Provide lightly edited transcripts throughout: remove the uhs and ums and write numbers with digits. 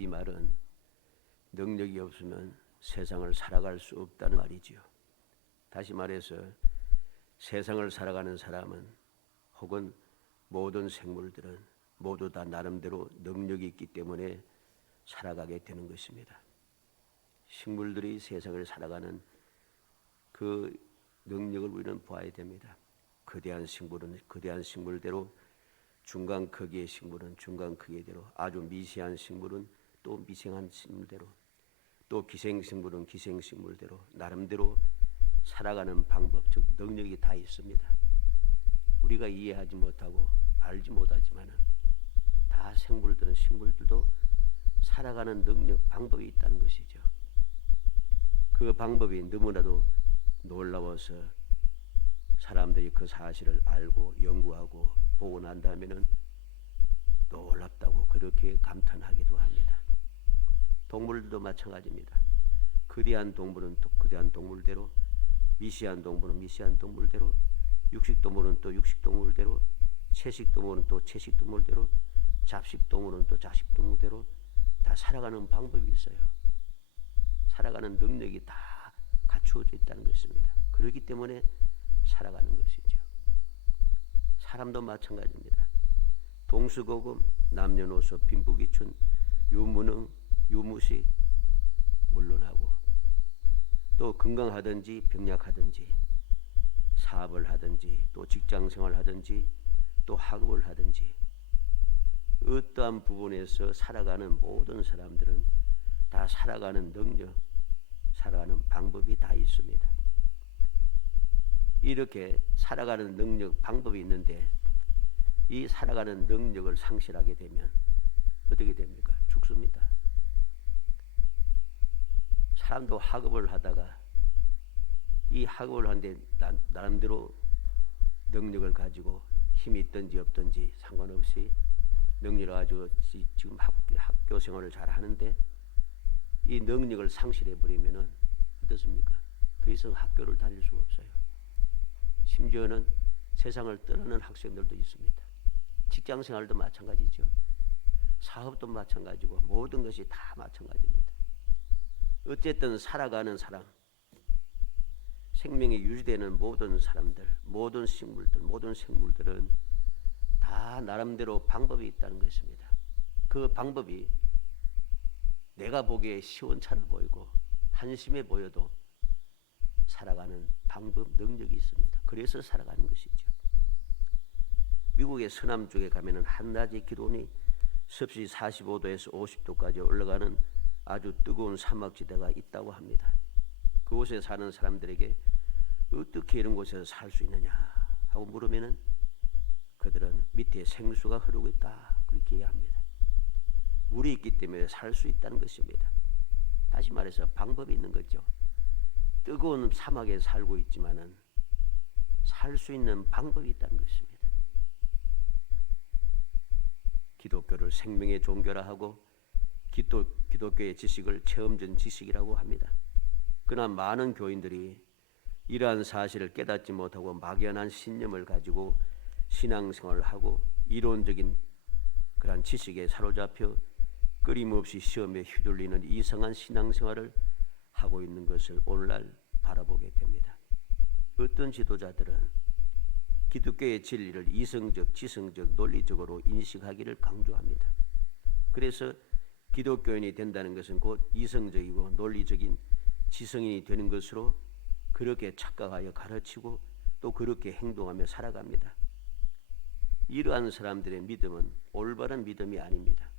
이 말은 능력이 없으면 세상을 살아갈 수 없다는 말이지요. 다시 말해서 세상을 살아가는 사람은 혹은 모든 생물들은 모두 다 나름대로 능력이 있기 때문에 살아가게 되는 것입니다. 식물들이 세상을 살아가는 그 능력을 우리는 보아야 됩니다. 거대한 식물은 거대한 식물대로, 중간 크기의 식물은 중간 크기대로, 아주 미세한 식물은 또 미세한 식물대로, 또 기생식물은 기생식물대로 나름대로 살아가는 방법, 즉 능력이 다 있습니다. 우리가 이해하지 못하고 알지 못하지만은 다 생물들은 식물들도 살아가는 능력, 방법이 있다는 것이죠. 그 방법이 너무나도 놀라워서 사람들이 그 사실을 알고 연구하고 보고 난 다음에는 놀랍다고 그렇게 감탄하기도 합니다. 동물들도 마찬가지입니다. 거대한 동물은 또 거대한 동물대로, 미세한 동물은 미세한 동물대로, 육식동물은 또 육식동물대로, 채식동물은 또 채식동물대로, 잡식동물은 또 잡식동물대로 다 살아가는 방법이 있어요. 살아가는 능력이 다 갖추어져 있다는 것입니다. 그렇기 때문에 살아가는 것이죠. 사람도 마찬가지입니다. 동수고금, 남녀노소, 빈부귀춘, 유무능, 유무식 물론하고 또 건강하든지 병약하든지 사업을 하든지 또 직장생활을 하든지 또 학업을 하든지 어떠한 부분에서 살아가는 모든 사람들은 다 살아가는 능력, 살아가는 방법이 다 있습니다. 이렇게 살아가는 능력, 방법이 있는데 이 살아가는 능력을 상실하게 되면 어떻게 됩니까? 죽습니다. 사람도 학업을 하다가 이 학업을 하는데 나름대로 능력을 가지고 힘이 있든지 없든지 상관없이 능력을 가지고 지금 학교 생활을 잘 하는데 이 능력을 상실해 버리면은 어떻습니까? 더 이상 학교를 다닐 수가 없어요. 심지어는 세상을 떠나는 학생들도 있습니다. 직장 생활도 마찬가지죠. 사업도 마찬가지고 모든 것이 다 마찬가지입니다. 어쨌든 살아가는 사람, 생명이 유지되는 모든 사람들, 모든 식물들, 모든 생물들은 다 나름대로 방법이 있다는 것입니다. 그 방법이 내가 보기에 시원찮아 보이고 한심해 보여도 살아가는 방법, 능력이 있습니다. 그래서 살아가는 것이죠. 미국의 서남 쪽에 가면은 한낮의 기온이 섭씨 45도에서 50도까지 올라가는 아주 뜨거운 사막지대가 있다고 합니다. 그곳에 사는 사람들에게 어떻게 이런 곳에서 살 수 있느냐 하고 물으면은 그들은 밑에 생수가 흐르고 있다 그렇게 이야기합니다. 물이 있기 때문에 살 수 있다는 것입니다. 다시 말해서 방법이 있는 거죠. 뜨거운 사막에 살고 있지만은 살 수 있는 방법이 있다는 것입니다. 기독교를 생명의 종교라 하고 기독교의 지식을 체험전 지식이라고 합니다. 그러나 많은 교인들이 이러한 사실을 깨닫지 못하고 막연한 신념을 가지고 신앙생활을 하고 이론적인 그러한 지식에 사로잡혀 끊임없이 시험에 휘둘리는 이상한 신앙생활을 하고 있는 것을 오늘날 바라보게 됩니다. 어떤 지도자들은 기독교의 진리를 이성적, 지성적, 논리적으로 인식하기를 강조합니다. 그래서 기독교인이 된다는 것은 곧 이성적이고 논리적인 지성인이 되는 것으로 그렇게 착각하여 가르치고 또 그렇게 행동하며 살아갑니다. 이러한 사람들의 믿음은 올바른 믿음이 아닙니다.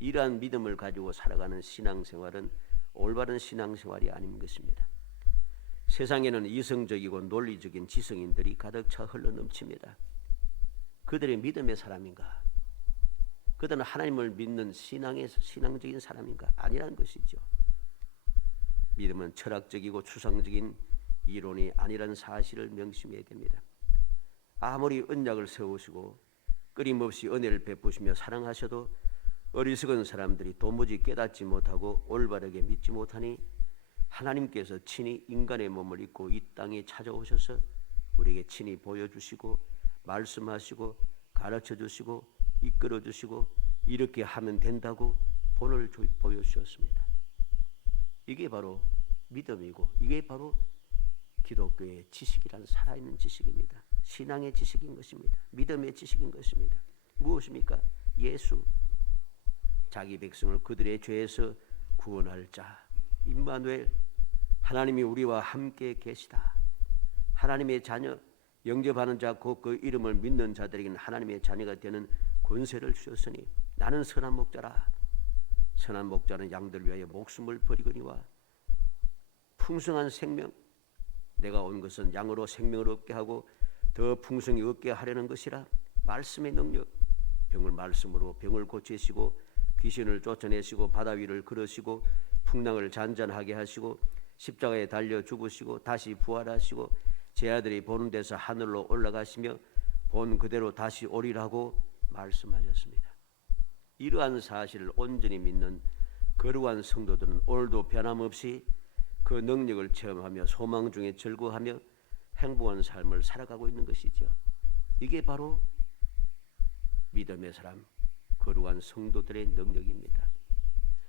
이러한 믿음을 가지고 살아가는 신앙생활은 올바른 신앙생활이 아닌 것입니다. 세상에는 이성적이고 논리적인 지성인들이 가득 차 흘러넘칩니다. 그들의 믿음의 사람인가? 그들은 하나님을 믿는 신앙적인 사람인가? 아니라는 것이죠. 믿음은 철학적이고 추상적인 이론이 아니라는 사실을 명심해야 됩니다. 아무리 언약을 세우시고 끊임없이 은혜를 베푸시며 사랑하셔도 어리석은 사람들이 도무지 깨닫지 못하고 올바르게 믿지 못하니 하나님께서 친히 인간의 몸을 입고 이 땅에 찾아오셔서 우리에게 친히 보여주시고 말씀하시고 가르쳐주시고 이끌어주시고 이렇게 하면 된다고 본을 보여주셨습니다. 이게 바로 믿음이고 이게 바로 기독교의 지식이란 살아있는 지식입니다. 신앙의 지식인 것입니다. 믿음의 지식인 것입니다. 무엇입니까? 예수, 자기 백성을 그들의 죄에서 구원할 자 임마누엘, 하나님이 우리와 함께 계시다. 하나님의 자녀, 영접하는 자 곧 그 이름을 믿는 자들에게는 하나님의 자녀가 되는 권세를 주셨으니 나는 선한 목자라. 선한 목자는 양들 위하여 목숨을 버리거니와 풍성한 생명, 내가 온 것은 양으로 생명을 얻게 하고 더 풍성히 얻게 하려는 것이라. 말씀의 능력, 병을 말씀으로 병을 고치시고 귀신을 쫓아내시고 바다 위를 걸으시고 풍랑을 잔잔하게 하시고 십자가에 달려 죽으시고 다시 부활하시고 제 아들이 보는 데서 하늘로 올라가시며 본 그대로 다시 오리라고 말씀하셨습니다. 이러한 사실을 온전히 믿는 거룩한 성도들은 오늘도 변함없이 그 능력을 체험하며 소망 중에 즐거워하며 행복한 삶을 살아가고 있는 것이죠. 이게 바로 믿음의 사람, 거룩한 성도들의 능력입니다.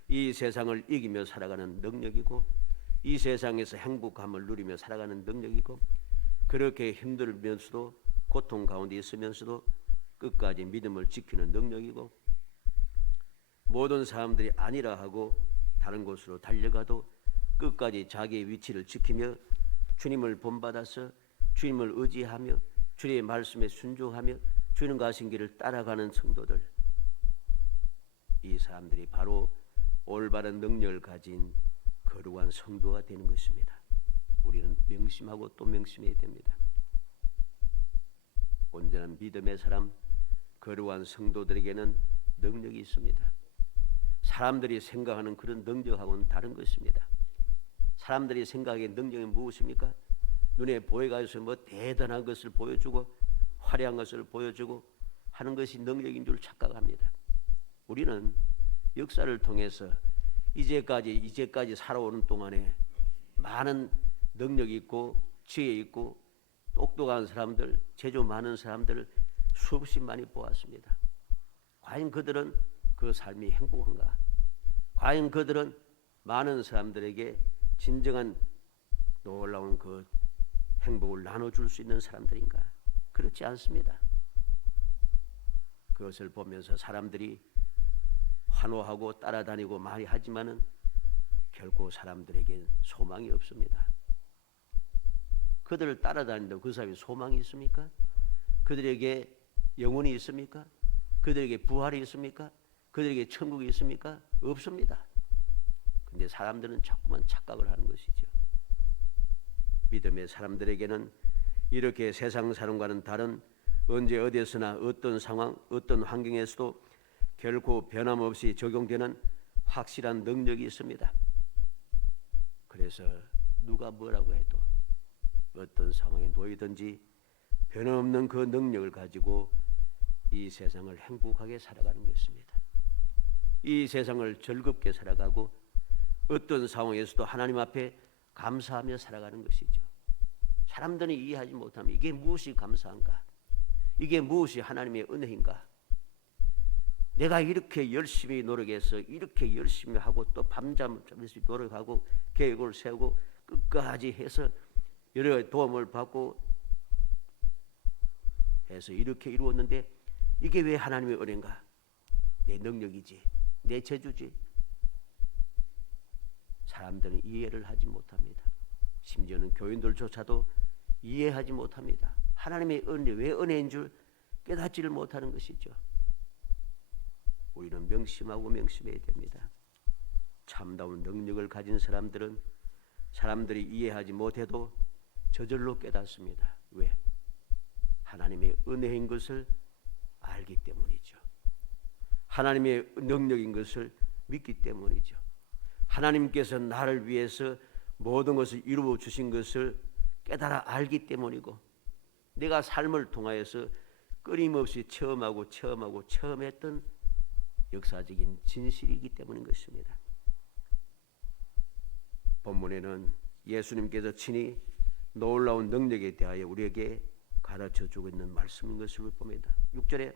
이 세상을 이기며 살아가는 능력이고 이 세상에서 행복함을 누리며 살아가는 능력이고 그렇게 힘들면서도 고통 가운데 있으면서도 끝까지 믿음을 지키는 능력이고 모든 사람들이 아니라 하고 다른 곳으로 달려가도 끝까지 자기의 위치를 지키며 주님을 본받아서 주님을 의지하며 주님의 말씀에 순종하며 주님 가신 길을 따라가는 성도들, 이 사람들이 바로 올바른 능력을 가진 거룩한 성도가 되는 것입니다. 우리는 명심하고 또 명심해야 됩니다. 온전한 믿음의 사람, 거룩한 성도들에게는 능력이 있습니다. 사람들이 생각하는 그런 능력하고는 다른 것입니다. 사람들이 생각하기에 능력이 무엇입니까? 눈에 보여가지고 뭐 대단한 것을 보여주고 화려한 것을 보여주고 하는 것이 능력인 줄 착각합니다. 우리는 역사를 통해서 이제까지 살아오는 동안에 많은 능력이 있고 지혜 있고 똑똑한 사람들, 재주 많은 사람들을 수없이 많이 보았습니다. 과연 그들은 그 삶이 행복한가? 과연 그들은 많은 사람들에게 진정한 놀라운 그 행복을 나눠줄 수 있는 사람들인가? 그렇지 않습니다. 그것을 보면서 사람들이 환호하고 따라다니고 많이 하지만은 결코 사람들에게 소망이 없습니다. 그들을 따라다니는데 그 사람이 소망이 있습니까? 그들에게 영혼이 있습니까? 그들에게 부활이 있습니까? 그들에게 천국이 있습니까? 없습니다. 근데 사람들은 자꾸만 착각을 하는 것이죠. 믿음의 사람들에게는 이렇게 세상 사람과는 다른 언제 어디서나 어떤 상황, 어떤 환경에서도 결코 변함없이 적용되는 확실한 능력이 있습니다. 그래서 누가 뭐라고 해도 어떤 상황에 놓이든지 변함없는 그 능력을 가지고 이 세상을 행복하게 살아가는 것입니다. 이 세상을 즐겁게 살아가고 어떤 상황에서도 하나님 앞에 감사하며 살아가는 것이죠. 사람들이 이해하지 못하면 이게 무엇이 감사한가? 이게 무엇이 하나님의 은혜인가? 내가 이렇게 열심히 노력해서 이렇게 열심히 하고 또 밤잠없이 노력하고 계획을 세우고 끝까지 해서 여러 도움을 받고 해서 이렇게 이루었는데 이게 왜 하나님의 은혜인가? 내 능력이지, 내 재주지. 사람들은 이해를 하지 못합니다. 심지어는 교인들조차도 이해하지 못합니다. 하나님의 은혜, 왜 은혜인 줄 깨닫지를 못하는 것이죠. 우리는 명심하고 명심해야 됩니다. 참다운 능력을 가진 사람들은 사람들이 이해하지 못해도 저절로 깨닫습니다. 왜? 하나님의 은혜인 것을 알기 때문이죠. 하나님의 능력인 것을 믿기 때문이죠. 하나님께서 나를 위해서 모든 것을 이루어 주신 것을 깨달아 알기 때문이고 내가 삶을 통하여서 끊임없이 체험했던 역사적인 진실이기 때문인 것입니다. 본문에는 예수님께서 친히 놀라운 능력에 대하여 우리에게 가르쳐주고 있는 말씀인 것을 봅니다. 6절에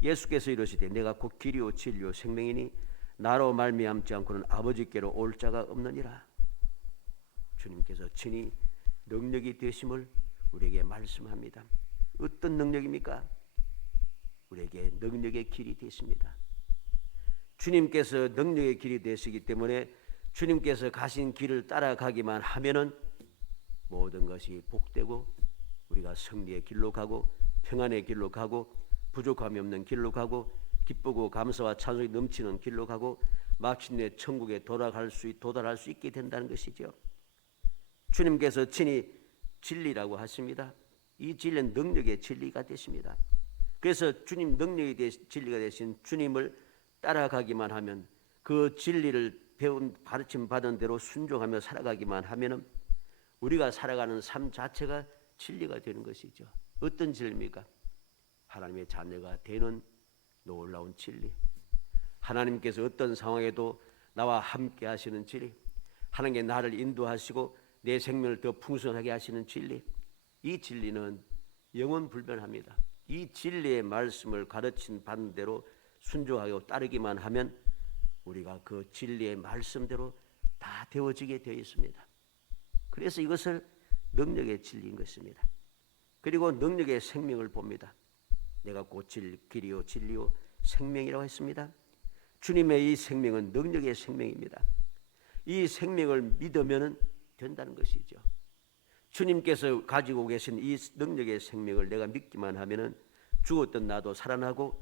예수께서 이르시되 내가 곧 길이요 진리요 생명이니 나로 말미암지 않고는 아버지께로 올 자가 없느니라. 주님께서 친히 능력이 되심을 우리에게 말씀합니다. 어떤 능력입니까? 우리에게 능력의 길이 되십니다. 주님께서 능력의 길이 되시기 때문에 주님께서 가신 길을 따라가기만 하면은 모든 것이 복되고 우리가 승리의 길로 가고 평안의 길로 가고 부족함이 없는 길로 가고 기쁘고 감사와 찬송이 넘치는 길로 가고 마침내 천국에 도달할 수 있게 된다는 것이죠. 주님께서 친히 진리라고 하십니다. 이 진리는 능력의 진리가 되십니다. 그래서 주님 능력의 진리가 되신 주님을 따라가기만 하면 그 진리를 배운 가르침 받은 대로 순종하며 살아가기만 하면은 우리가 살아가는 삶 자체가 진리가 되는 것이죠. 어떤 진리입니까? 하나님의 자녀가 되는 놀라운 진리. 하나님께서 어떤 상황에도 나와 함께 하시는 진리. 하나님께 나를 인도하시고 내 생명을 더 풍성하게 하시는 진리. 이 진리는 영원 불변합니다. 이 진리의 말씀을 가르친 받은 대로 순종하고 따르기만 하면 우리가 그 진리의 말씀대로 다 되어지게 되어 있습니다. 그래서 이것을 능력의 진리인 것입니다. 그리고 능력의 생명을 봅니다. 내가 곧 길이요 진리요 생명이라고 했습니다. 주님의 이 생명은 능력의 생명입니다. 이 생명을 믿으면 된다는 것이죠. 주님께서 가지고 계신 이 능력의 생명을 내가 믿기만 하면 죽었던 나도 살아나고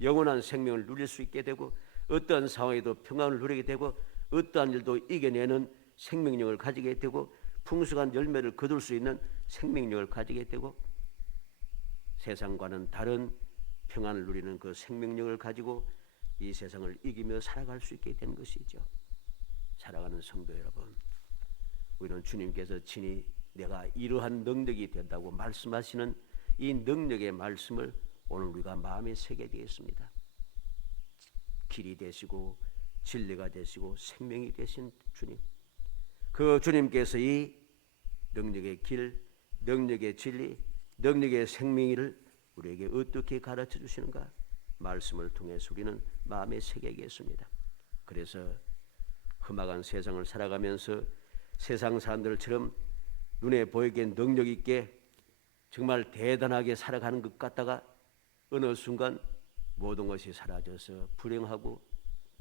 영원한 생명을 누릴 수 있게 되고 어떠한 상황에도 평안을 누리게 되고 어떠한 일도 이겨내는 생명력을 가지게 되고 풍성한 열매를 거둘 수 있는 생명력을 가지게 되고 세상과는 다른 평안을 누리는 그 생명력을 가지고 이 세상을 이기며 살아갈 수 있게 된 것이죠. 살아가는 성도 여러분, 우리는 주님께서 친히 내가 이러한 능력이 된다고 말씀하시는 이 능력의 말씀을 오늘 우리가 마음에 새게 되었습니다. 길이 되시고 진리가 되시고 생명이 되신 주님, 그 주님께서 이 능력의 길, 능력의 진리, 능력의 생명을 우리에게 어떻게 가르쳐 주시는가 말씀을 통해서 우리는 마음에 새기겠습니다. 그래서 험악한 세상을 살아가면서 세상 사람들처럼 눈에 보이기엔 능력 있게 정말 대단하게 살아가는 것 같다가 어느 순간 모든 것이 사라져서 불행하고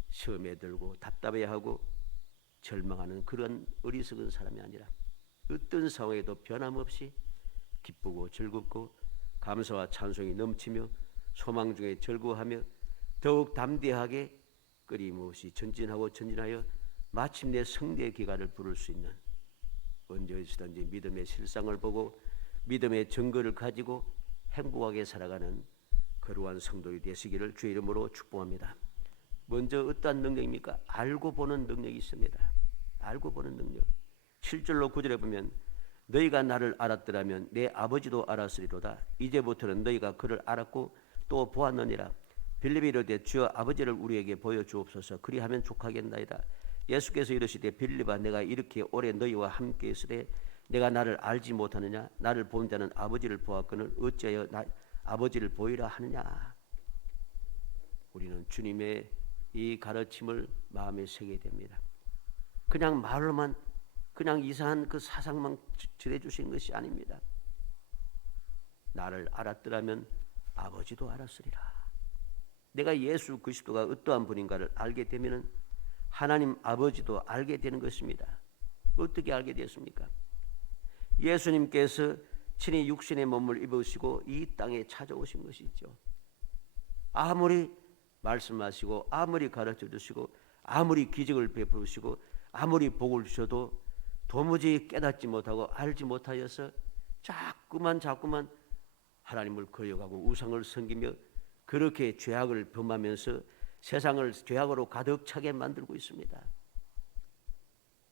시험에 들고 답답해하고 절망하는 그런 어리석은 사람이 아니라 어떤 상황에도 변함없이 기쁘고 즐겁고 감사와 찬송이 넘치며 소망 중에 즐거워하며 더욱 담대하게 끊임없이 전진하여 마침내 승리의 기가를 부를 수 있는 언제 어디서든지 믿음의 실상을 보고 믿음의 증거를 가지고 행복하게 살아가는 거룩한 성도이 되시기를 주의 이름으로 축복합니다. 먼저 어떠한 능력입니까? 알고 보는 능력이 있습니다. 알고 보는 능력. 7절로 9절에 보면 너희가 나를 알았더라면 내 아버지도 알았으리로다. 이제부터는 너희가 그를 알았고 또 보았느니라. 빌립이 이르되 주여 아버지를 우리에게 보여주옵소서. 그리하면 족하겠나이다. 예수께서 이르시되 빌립아 내가 이렇게 오래 너희와 함께 있으되 내가 나를 알지 못하느냐? 나를 본 자는 아버지를 보았거늘 어찌하여 아버지를 보이라 하느냐? 우리는 주님의 이 가르침을 마음에 새게 됩니다. 그냥 말로만 그냥 이상한 그 사상만 전해주신 것이 아닙니다. 나를 알았더라면 아버지도 알았으리라. 내가 예수 그리스도가 어떠한 분인가를 알게 되면 하나님 아버지도 알게 되는 것입니다. 어떻게 알게 되었습니까? 예수님께서 친히 육신의 몸을 입으시고 이 땅에 찾아오신 것이죠. 아무리 말씀하시고 아무리 가르쳐 주시고 아무리 기적을 베푸시고 아무리 복을 주셔도 도무지 깨닫지 못하고 알지 못하여서 자꾸만 하나님을 거역하고 우상을 섬기며 그렇게 죄악을 범하면서 세상을 죄악으로 가득 차게 만들고 있습니다.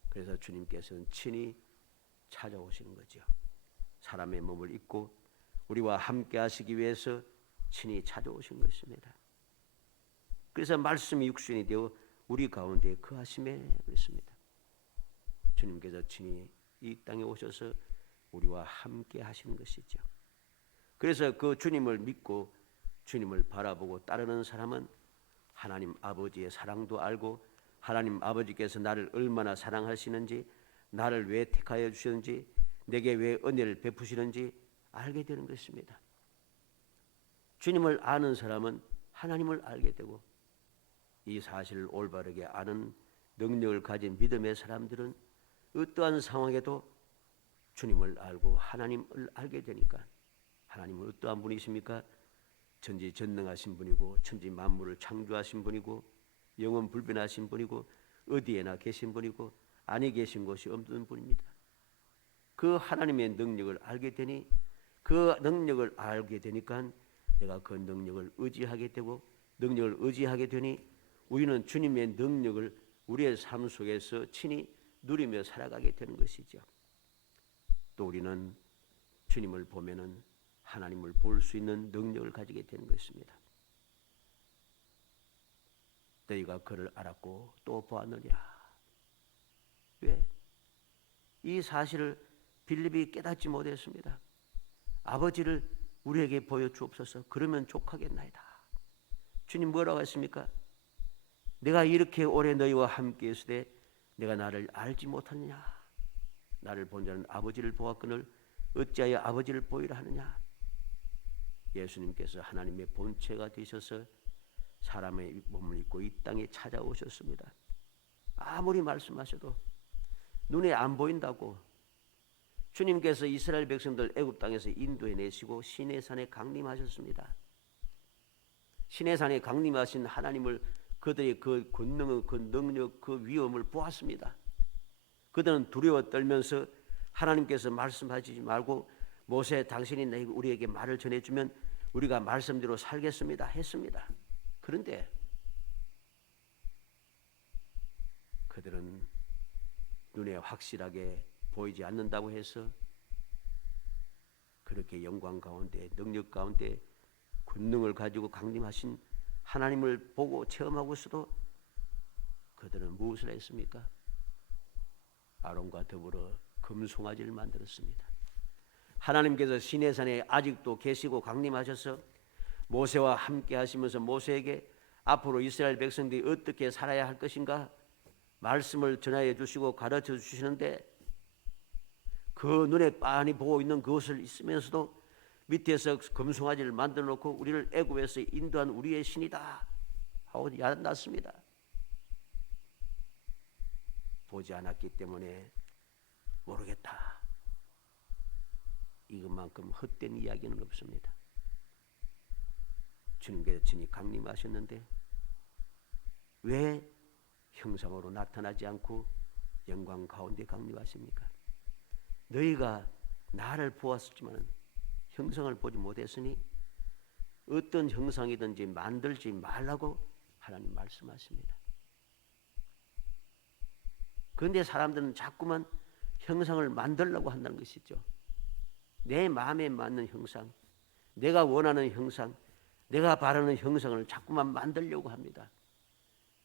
그래서 주님께서는 친히 찾아오시는 거죠. 사람의 몸을 입고 우리와 함께 하시기 위해서 친히 찾아오신 것입니다. 그래서 말씀이 육신이 되어 우리 가운데 거하심에 그랬습니다. 주님께서 친히 이 땅에 오셔서 우리와 함께 하시는 것이죠. 그래서 그 주님을 믿고 주님을 바라보고 따르는 사람은 하나님 아버지의 사랑도 알고 하나님 아버지께서 나를 얼마나 사랑하시는지, 나를 왜 택하여 주셨는지, 내게 왜 은혜를 베푸시는지 알게 되는 것입니다. 주님을 아는 사람은 하나님을 알게 되고, 이 사실을 올바르게 아는 능력을 가진 믿음의 사람들은 어떠한 상황에도 주님을 알고 하나님을 알게 되니까, 하나님은 어떠한 분이십니까? 전지전능하신 분이고 천지 만물을 창조하신 분이고 영원 불변하신 분이고 어디에나 계신 분이고 아니 계신 곳이 없는 분입니다. 그 하나님의 능력을 알게 되니, 그 능력을 알게 되니까 내가 그 능력을 의지하게 되고, 능력을 의지하게 되니 우리는 주님의 능력을 우리의 삶 속에서 친히 누리며 살아가게 되는 것이죠. 또 우리는 주님을 보면은 하나님을 볼 수 있는 능력을 가지게 되는 것입니다. 너희가 그를 알았고 또 보았느니라. 왜? 이 사실을 빌립이 깨닫지 못했습니다. 아버지를 우리에게 보여주옵소서. 그러면 족하겠나이다. 주님 뭐라고 했습니까? 내가 이렇게 오래 너희와 함께 있으되 내가 나를 알지 못하느냐? 나를 본 자는 아버지를 보았거늘 어찌하여 아버지를 보이라 하느냐? 예수님께서 하나님의 본체가 되셔서 사람의 몸을 입고 이 땅에 찾아오셨습니다. 아무리 말씀하셔도 눈에 안 보인다고. 주님께서 이스라엘 백성들 애굽 땅에서 인도해내시고 시내산에 강림하셨습니다. 시내산에 강림하신 하나님을 그들의 그 권능의 그 능력 그 위엄을 보았습니다. 그들은 두려워 떨면서 하나님께서 말씀하시지 말고 모세 당신이 우리에게 말을 전해주면 우리가 말씀대로 살겠습니다 했습니다. 그런데 그들은 눈에 확실하게 보이지 않는다고 해서 그렇게 영광 가운데 능력 가운데 권능을 가지고 강림하신 하나님을 보고 체험하고서도 그들은 무엇을 했습니까? 아론과 더불어 금송아지를 만들었습니다. 하나님께서 시내산에 아직도 계시고 강림하셔서 모세와 함께 하시면서 모세에게 앞으로 이스라엘 백성들이 어떻게 살아야 할 것인가 말씀을 전하여 주시고 가르쳐 주시는데, 그 눈에 빤히 보고 있는 그것을 있으면서도 밑에서 금송아지를 만들어 놓고 우리를 애굽에서 인도한 우리의 신이다 하고 야단났습니다. 보지 않았기 때문에 모르겠다. 이것만큼 헛된 이야기는 없습니다. 주님께서 친히 강림하셨는데 왜 형상으로 나타나지 않고 영광 가운데 강림하십니까? 너희가 나를 보았었지만 형상을 보지 못했으니 어떤 형상이든지 만들지 말라고 하나님 말씀하십니다. 그런데 사람들은 자꾸만 형상을 만들려고 한다는 것이죠. 내 마음에 맞는 형상, 내가 원하는 형상, 내가 바라는 형상을 자꾸만 만들려고 합니다.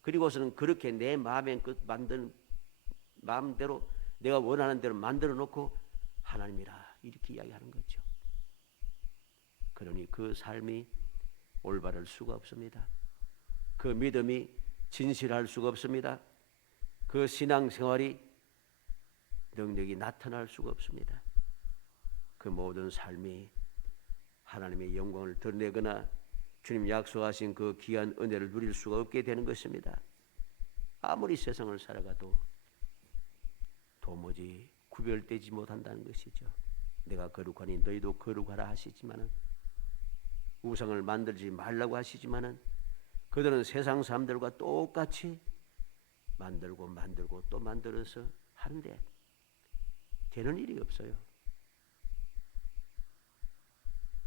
그리고서는 그렇게 내 마음에 만든 마음대로 내가 원하는 대로 만들어 놓고 하나님이라 이렇게 이야기하는 거죠. 그러니 그 삶이 올바를 수가 없습니다. 그 믿음이 진실할 수가 없습니다. 그 신앙생활이 능력이 나타날 수가 없습니다. 그 모든 삶이 하나님의 영광을 드러내거나 주님 약속하신 그 귀한 은혜를 누릴 수가 없게 되는 것입니다. 아무리 세상을 살아가도 도무지 구별되지 못한다는 것이죠. 내가 거룩하니 너희도 거룩하라 하시지만은, 우상을 만들지 말라고 하시지만은 그들은 세상 사람들과 똑같이 만들고 또 만들어서 하는데 되는 일이 없어요.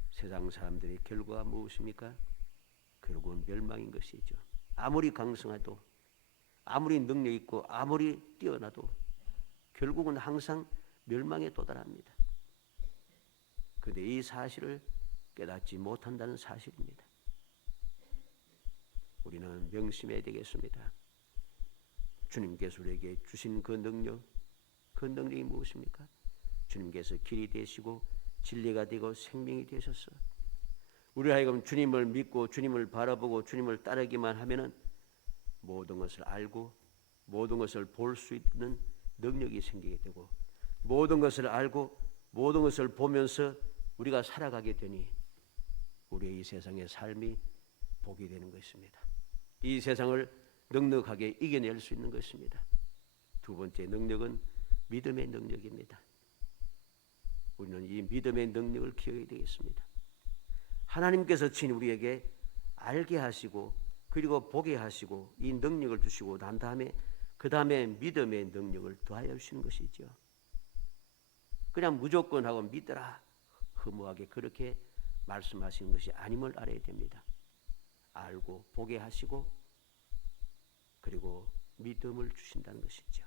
세상 사람들의 결과가 무엇입니까? 결국은 멸망인 것이죠. 아무리 강성해도, 아무리 능력 있고, 아무리 뛰어나도 결국은 항상 멸망에 도달합니다. 그런데 이 사실을 깨닫지 못한다는 사실입니다. 우리는 명심해야 되겠습니다. 주님께서 우리에게 주신 그 능력이 무엇입니까? 주님께서 길이 되시고 진리가 되고 생명이 되셔서 우리 하여금 주님을 믿고 주님을 바라보고 주님을 따르기만 하면은 모든 것을 알고 모든 것을 볼 수 있는 능력이 생기게 되고 모든 것을 알고 모든 것을 보면서 우리가 살아가게 되니 우리의 이 세상의 삶이 복이 되는 것입니다. 이 세상을 넉넉하게 이겨낼 수 있는 것입니다. 두 번째 능력은 믿음의 능력입니다. 우리는 이 믿음의 능력을 키워야 되겠습니다. 하나님께서 친히 우리에게 알게 하시고 그리고 보게 하시고 이 능력을 주시고 난 다음에 그 다음에 믿음의 능력을 더하여 주시는 것이죠. 그냥 무조건 하고 믿어라 허무하게 그렇게 말씀하시는 것이 아님을 알아야 됩니다. 알고 보게 하시고 그리고 믿음을 주신다는 것이죠.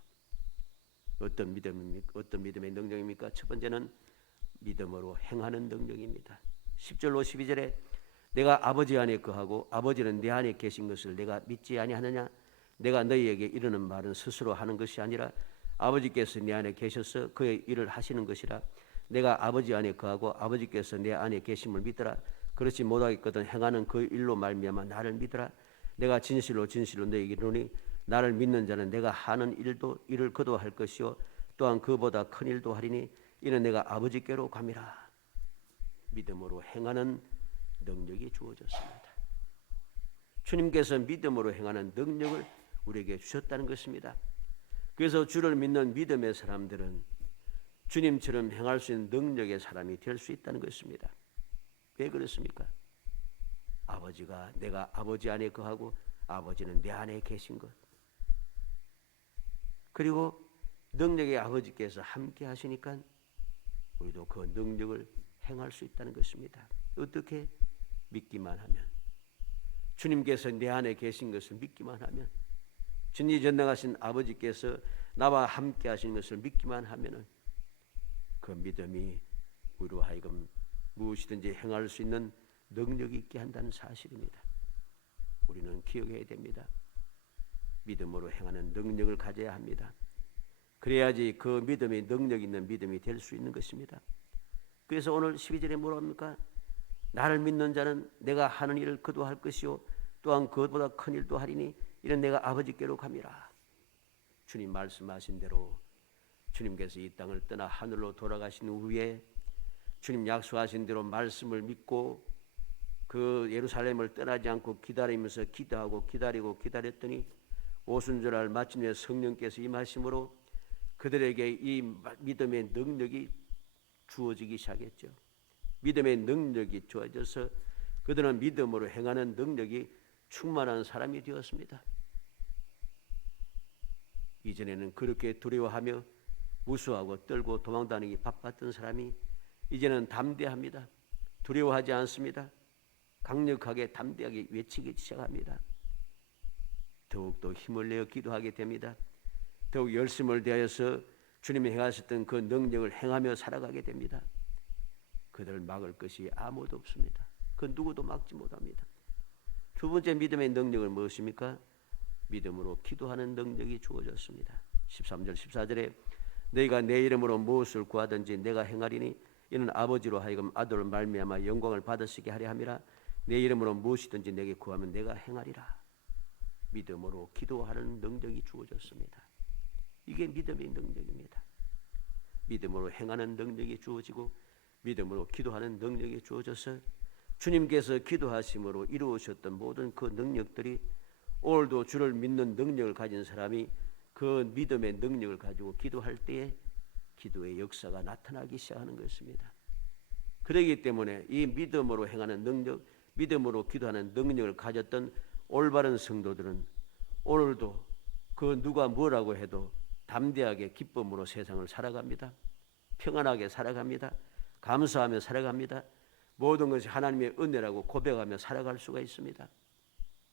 어떤 믿음입니까? 어떤 믿음의 능력입니까? 첫 번째는 믿음으로 행하는 능력입니다. 10절로 12절에 내가 아버지 안에 거하고 아버지는 내 안에 계신 것을 내가 믿지 아니하느냐? 내가 너희에게 이르는 말은 스스로 하는 것이 아니라 아버지께서 내 안에 계셔서 그의 일을 하시는 것이라. 내가 아버지 안에 거하고 아버지께서 내 안에 계심을 믿더라. 그렇지 못하겠거든 행하는 그 일로 말미암아 나를 믿더라. 내가 진실로 너희에게 이르노니 나를 믿는 자는 내가 하는 일을 그도 할 것이요 또한 그보다 큰 일도 하리니 이는 내가 아버지께로 감이라. 믿음으로 행하는 능력이 주어졌습니다. 주님께서 믿음으로 행하는 능력을 우리에게 주셨다는 것입니다. 그래서 주를 믿는 믿음의 사람들은 주님처럼 행할 수 있는 능력의 사람이 될 수 있다는 것입니다. 왜 그렇습니까? 아버지가 내가 아버지 안에 거하고 아버지는 내 안에 계신 것. 그리고 능력의 아버지께서 함께 하시니까 우리도 그 능력을 행할 수 있다는 것입니다. 어떻게? 믿기만 하면. 주님께서 내 안에 계신 것을 믿기만 하면, 전지전능하신 아버지께서 나와 함께 하시는 것을 믿기만 하면은 그 믿음이 우리로 하여금 무엇이든지 행할 수 있는 능력이 있게 한다는 사실입니다. 우리는 기억해야 됩니다. 믿음으로 행하는 능력을 가져야 합니다. 그래야지 그 믿음이 능력 있는 믿음이 될 수 있는 것입니다. 그래서 오늘 12절에 뭐라 합니까? 나를 믿는 자는 내가 하는 일을 그도 할 것이요 또한 그것보다 큰 일도 하리니 이는 내가 아버지께로 감이라. 주님 말씀하신 대로 주님께서 이 땅을 떠나 하늘로 돌아가신 후에 주님 약속하신 대로 말씀을 믿고 그 예루살렘을 떠나지 않고 기다리면서 기도하고 기다리고 기다렸더니 오순절날 마침내 성령께서 임하심으로 그들에게 이 믿음의 능력이 주어지기 시작했죠. 믿음의 능력이 주어져서 그들은 믿음으로 행하는 능력이 충만한 사람이 되었습니다. 이전에는 그렇게 두려워하며 무수하고 떨고 도망다니기 바빴던 사람이 이제는 담대합니다. 두려워하지 않습니다. 강력하게 담대하게 외치기 시작합니다. 더욱더 힘을 내어 기도하게 됩니다. 더욱 열심을 다해서 주님이 행하셨던 그 능력을 행하며 살아가게 됩니다. 그들을 막을 것이 아무도 없습니다. 그 누구도 막지 못합니다. 두 번째 믿음의 능력은 무엇입니까? 믿음으로 기도하는 능력이 주어졌습니다. 13절 14절에 너희가 내 이름으로 무엇을 구하든지 내가 행하리니 이는 아버지로 하여금 아들로 말미암아 영광을 받으시게 하려 함이라. 내 이름으로 무엇이든지 내게 구하면 내가 행하리라. 믿음으로 기도하는 능력이 주어졌습니다. 이게 믿음의 능력입니다. 믿음으로 행하는 능력이 주어지고 믿음으로 기도하는 능력이 주어져서 주님께서 기도하심으로 이루어졌던 모든 그 능력들이 오늘도 주를 믿는 능력을 가진 사람이 그 믿음의 능력을 가지고 기도할 때에 기도의 역사가 나타나기 시작하는 것입니다. 그렇기 때문에 이 믿음으로 행하는 능력, 믿음으로 기도하는 능력을 가졌던 올바른 성도들은 오늘도 그 누가 뭐라고 해도 담대하게 기쁨으로 세상을 살아갑니다. 평안하게 살아갑니다. 감사하며 살아갑니다. 모든 것이 하나님의 은혜라고 고백하며 살아갈 수가 있습니다.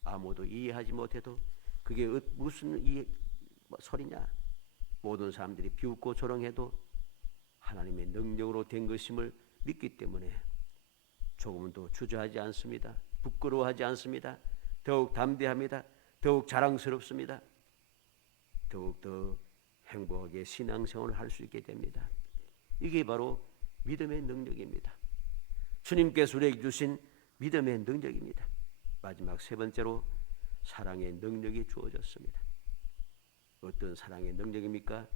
아무도 이해하지 못해도 그게 무슨 소리냐? 모든 사람들이 비웃고 조롱해도 하나님의 능력으로 된 것임을 믿기 때문에 조금도 주저하지 않습니다. 부끄러워하지 않습니다. 더욱 담대합니다. 더욱 자랑스럽습니다. 더욱 더 행복하게 신앙생활을 할 수 있게 됩니다. 이게 바로 믿음의 능력입니다. 주님께서 우리에게 주신 믿음의 능력입니다. 마지막 세 번째로 사랑의 능력이 주어졌습니다. 어떤 사랑의 능력입니까?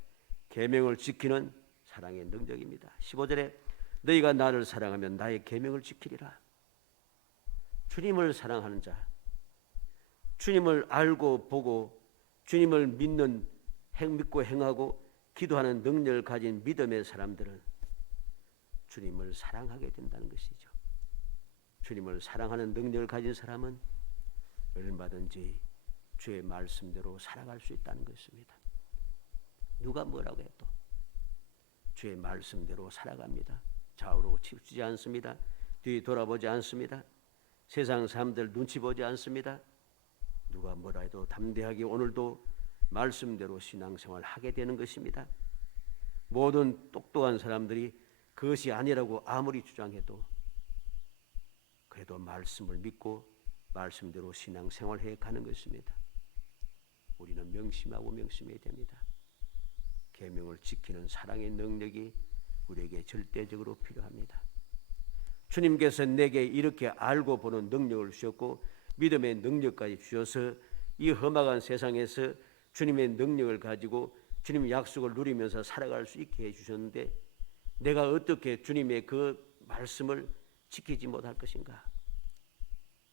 계명을 지키는 사랑의 능력입니다. 15절에 너희가 나를 사랑하면 나의 계명을 지키리라. 주님을 사랑하는 자, 주님을 알고 보고 주님을 믿고 행하고 기도하는 능력을 가진 믿음의 사람들은 주님을 사랑하게 된다는 것이죠. 주님을 사랑하는 능력을 가진 사람은 얼마든지 주의 말씀대로 살아갈 수 있다는 것입니다. 누가 뭐라고 해도 주의 말씀대로 살아갑니다. 좌우로 치우치지 않습니다. 뒤 돌아보지 않습니다. 세상 사람들 눈치 보지 않습니다. 누가 뭐라 해도 담대하게 오늘도 말씀대로 신앙생활을 하게 되는 것입니다. 모든 똑똑한 사람들이 그것이 아니라고 아무리 주장해도 그래도 말씀을 믿고 말씀대로 신앙생활해 가는 것입니다. 우리는 명심하고 명심해야 됩니다. 계명을 지키는 사랑의 능력이 우리에게 절대적으로 필요합니다. 주님께서 내게 이렇게 알고 보는 능력을 주셨고 믿음의 능력까지 주셔서 이 험악한 세상에서 주님의 능력을 가지고 주님의 약속을 누리면서 살아갈 수 있게 해주셨는데 내가 어떻게 주님의 그 말씀을 지키지 못할 것인가?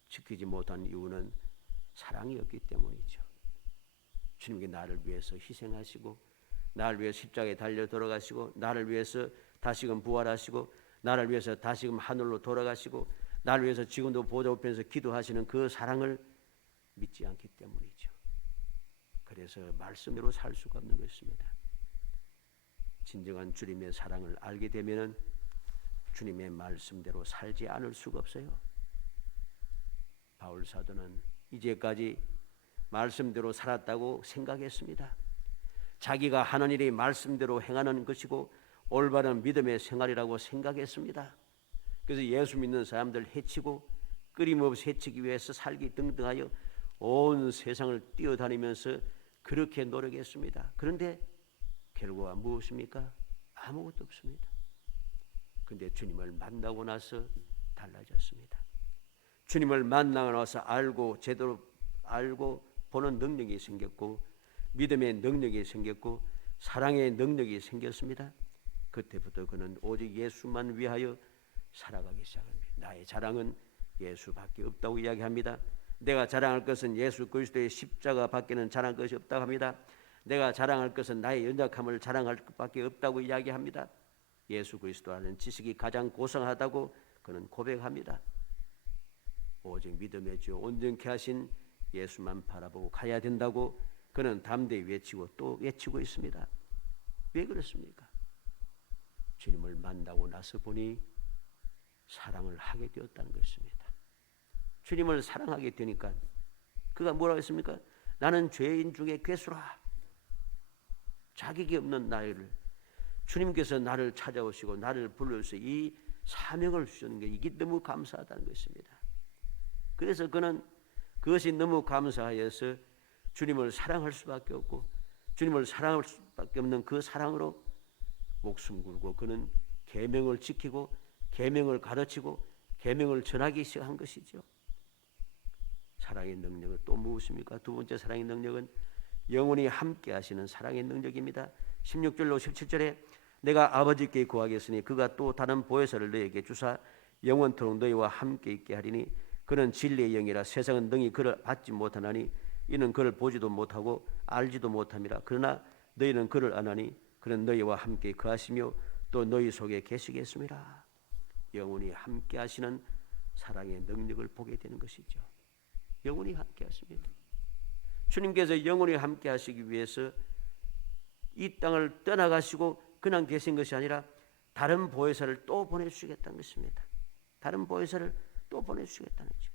지키지 못한 이유는 사랑이 없기 때문이죠. 주님께 나를 위해서 희생하시고 나를 위해 십자가에 달려 돌아가시고 나를 위해서 다시금 부활하시고 나를 위해서 다시금 하늘로 돌아가시고 나를 위해서 지금도 보좌 우편에서 기도하시는 그 사랑을 믿지 않기 때문이죠. 그래서 말씀대로 살 수가 없는 것입니다. 진정한 주님의 사랑을 알게 되면은 주님의 말씀대로 살지 않을 수가 없어요. 바울 사도는 이제까지 말씀대로 살았다고 생각했습니다. 자기가 하는 일이 말씀대로 행하는 것이고 올바른 믿음의 생활이라고 생각했습니다. 그래서 예수 믿는 사람들 해치고 끊임없이 해치기 위해서 살기 등등하여 온 세상을 뛰어다니면서 그렇게 노력했습니다. 그런데 결과가 무엇입니까? 아무것도 없습니다. 그런데 주님을 만나고 나서 달라졌습니다. 주님을 만나고 나서 제대로 알고 보는 능력이 생겼고 믿음의 능력이 생겼고 사랑의 능력이 생겼습니다. 그때부터 그는 오직 예수만 위하여 살아가기 시작합니다. 나의 자랑은 예수밖에 없다고 이야기합니다. 내가 자랑할 것은 예수 그리스도의 십자가 밖에는 자랑할 것이 없다고 합니다. 내가 자랑할 것은 나의 연약함을 자랑할 것밖에 없다고 이야기합니다. 예수 그리스도라는 지식이 가장 고상하다고 그는 고백합니다. 오직 믿음의 주 온전케 하신 예수만 바라보고 가야 된다고 그는 담대히 외치고 또 외치고 있습니다. 왜 그렇습니까? 주님을 만나고 나서 보니 사랑을 하게 되었다는 것입니다. 주님을 사랑하게 되니까 그가 뭐라고 했습니까? 나는 죄인 중에 괴수라. 자격이 없는 나를 주님께서 나를 찾아오시고 나를 불러서 이 사명을 주시는 게 이게 너무 감사하다는 것입니다. 그래서 그는 그것이 너무 감사하여서 주님을 사랑할 수밖에 없고 주님을 사랑할 수밖에 없는 그 사랑으로 목숨 걸고 그는 계명을 지키고 계명을 가르치고 계명을 전하기 시작한 것이죠. 사랑의 능력은 또 무엇입니까? 두 번째 사랑의 능력은 영원히 함께 하시는 사랑의 능력입니다. 16절로 17절에 내가 아버지께 구하겠으니 그가 또 다른 보혜사를 너희에게 주사 영원토록 너희와 함께 있게 하리니 그는 진리의 영이라 세상은 능히 그를 받지 못하나니 이는 그를 보지도 못하고 알지도 못함이라. 그러나 너희는 그를 아나니 그는 너희와 함께 거하시며 또 너희 속에 계시겠습니다. 영원히 함께 하시는 사랑의 능력을 보게 되는 것이죠. 영원히 함께 하십니다. 주님께서 영원히 함께 하시기 위해서 이 땅을 떠나가시고 그냥 계신 것이 아니라 다른 보혜사를 또 보내주시겠다는 것입니다. 다른 보혜사를 또 보내주시겠다는 거죠.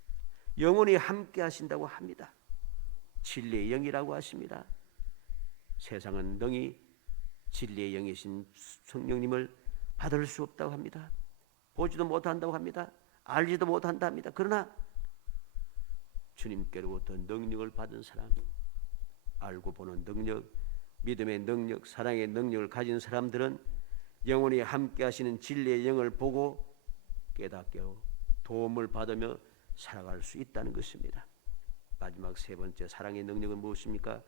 영원히 함께 하신다고 합니다. 진리의 영이라고 하십니다. 세상은 능히 진리의 영이신 성령님을 받을 수 없다고 합니다. 보지도 못한다고 합니다. 알지도 못한다 합니다. 그러나 주님께로부터 능력을 받은 사람, 알고 보는 능력, 믿음의 능력, 사랑의 능력을 가진 사람들은 영원히 함께 하시는 진리의 영을 보고 깨닫게 도움을 받으며 살아갈 수 있다는 것입니다. 마지막 세 번째 사랑의 능력은 무엇입니까?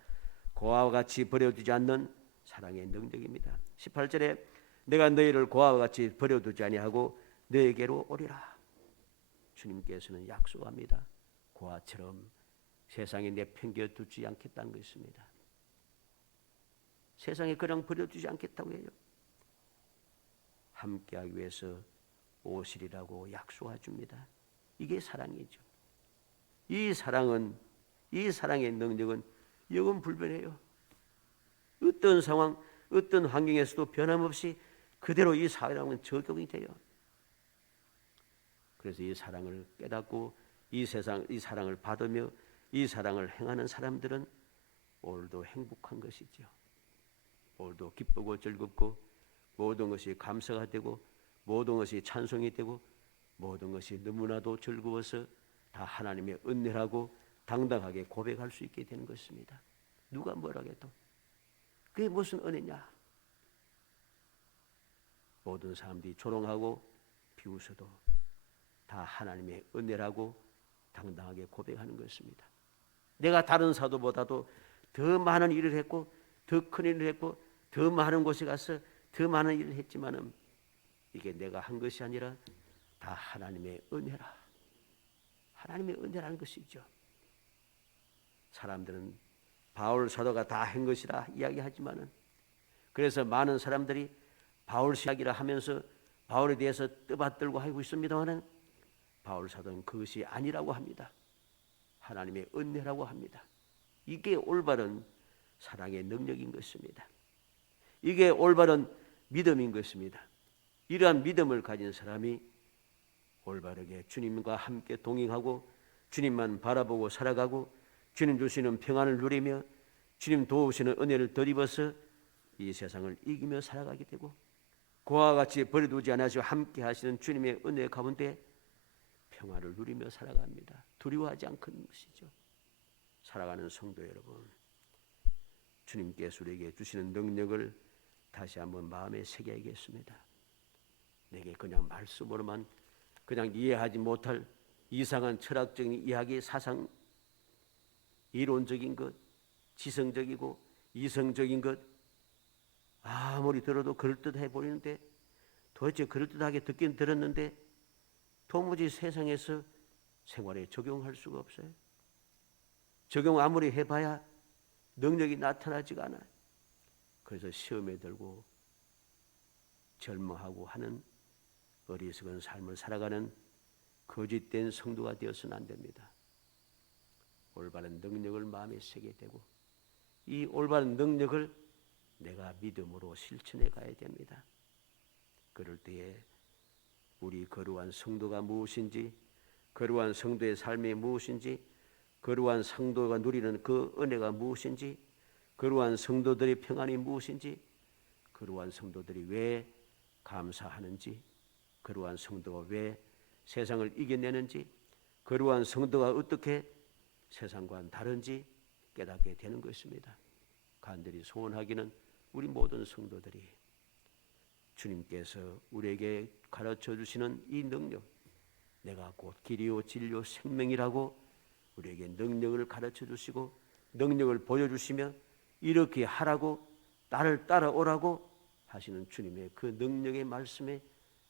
고아와 같이 버려두지 않는 사랑의 능력입니다. 18절에 내가 너희를 고아와 같이 버려두지 아니하고 너에게로 오리라. 주님께서는 약속합니다. 고아처럼 세상에 내팽겨두지 않겠다는 것입니다. 세상에 그냥 버려두지 않겠다고 해요. 함께하기 위해서 오시리라고 약속해줍니다. 이게 사랑이죠. 이 사랑은, 이 사랑의 능력은 영원 불변해요. 어떤 상황, 어떤 환경에서도 변함없이 그대로 이 사랑은 적용이 돼요. 그래서 이 사랑을 깨닫고 이 사랑을 받으며 이 사랑을 행하는 사람들은 오늘도 행복한 것이죠. 오늘도 기쁘고 즐겁고 모든 것이 감사가 되고 모든 것이 찬송이 되고 모든 것이 너무나도 즐거워서 다 하나님의 은혜라고 당당하게 고백할 수 있게 되는 것입니다. 누가 뭐라고 해도 그게 무슨 은혜냐? 모든 사람들이 조롱하고 비웃어도 다 하나님의 은혜라고 당당하게 고백하는 것입니다. 내가 다른 사도보다도 더 많은 일을 했고 더 큰 일을 했고 더 많은 곳에 가서 더 많은 일을 했지만은 이게 내가 한 것이 아니라 다 하나님의 은혜라. 하나님의 은혜라는 것이죠. 사람들은 바울 사도가 다 한 것이라 이야기하지만은 그래서 많은 사람들이 바울 이야기를 하면서 바울에 대해서 떠받들고 하고 있습니다만은 바울 사도는 그것이 아니라고 합니다. 하나님의 은혜라고 합니다. 이게 올바른 사랑의 능력인 것입니다. 이게 올바른 믿음인 것입니다. 이러한 믿음을 가진 사람이 올바르게 주님과 함께 동행하고 주님만 바라보고 살아가고 주님 주시는 평안을 누리며 주님 도우시는 은혜를 덧입어서 이 세상을 이기며 살아가게 되고 고아와 같이 버려두지 않으시고 함께 하시는 주님의 은혜 가운데 평화를 누리며 살아갑니다. 두려워하지 않는 것이죠. 살아가는 성도 여러분, 주님께서 우리에게 주시는 능력을 다시 한번 마음에 새겨야겠습니다. 내게 그냥 말씀으로만 그냥 이해하지 못할 이상한 철학적인 이야기, 사상, 이론적인 것, 지성적이고 이성적인 것 아무리 들어도 그럴듯해 보이는데 도대체 그럴듯하게 듣긴 들었는데 도무지 세상에서 생활에 적용할 수가 없어요. 적용 아무리 해봐야 능력이 나타나지가 않아요. 그래서 시험에 들고 절망하고 하는 어리석은 삶을 살아가는 거짓된 성도가 되어서는 안 됩니다. 올바른 능력을 마음에 새게 되고 이 올바른 능력을 내가 믿음으로 실천해 가야 됩니다. 그럴 때에 우리 거룩한 성도가 무엇인지, 거룩한 성도의 삶이 무엇인지, 거룩한 성도가 누리는 그 은혜가 무엇인지, 거룩한 성도들의 평안이 무엇인지, 거룩한 성도들이 왜 감사하는지, 거룩한 성도가 왜 세상을 이겨내는지, 거룩한 성도가 어떻게 세상과는 다른지 깨닫게 되는 것입니다. 간절히 소원하기는 우리 모든 성도들이 주님께서 우리에게 가르쳐 주시는 이 능력, 내가 곧 길이요 진리요 생명이라고 우리에게 능력을 가르쳐 주시고 능력을 보여주시며 이렇게 하라고 나를 따라오라고 하시는 주님의 그 능력의 말씀에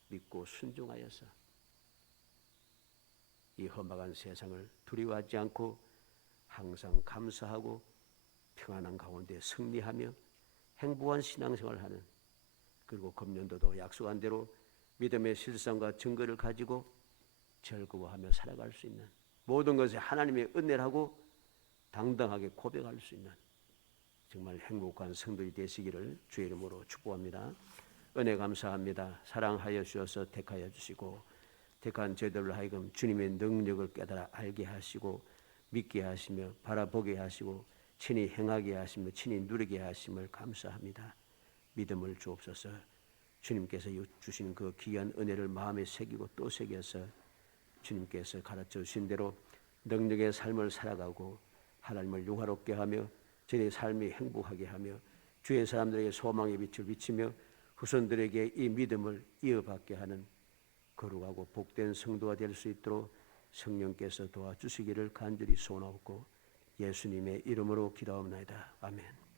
믿고 순종하여서 이 험악한 세상을 두려워하지 않고 항상 감사하고 평안한 가운데 승리하며 행복한 신앙생활을 하는, 그리고 금년도도 약속한 대로 믿음의 실상과 증거를 가지고 즐거워하며 살아갈 수 있는, 모든 것이 하나님의 은혜라고 당당하게 고백할 수 있는 정말 행복한 성도이 되시기를 주의 이름으로 축복합니다. 은혜 감사합니다. 사랑하여 주셔서 택하여 주시고 택한 저희들로 하여금 주님의 능력을 깨달아 알게 하시고 믿게 하시며 바라보게 하시고 친히 행하게 하시며 친히 누리게 하심을 감사합니다. 믿음을 주옵소서. 주님께서 주신 그 귀한 은혜를 마음에 새기고 또 새겨서 주님께서 가르쳐 주신 대로 능력의 삶을 살아가고 하나님을 영화롭게 하며 저희의 삶이 행복하게 하며 주의 사람들에게 소망의 빛을 비치며 후손들에게 이 믿음을 이어받게 하는 거룩하고 복된 성도가 될 수 있도록 성령께서 도와주시기를 간절히 소원하옵고 예수님의 이름으로 기도하옵나이다. 아멘.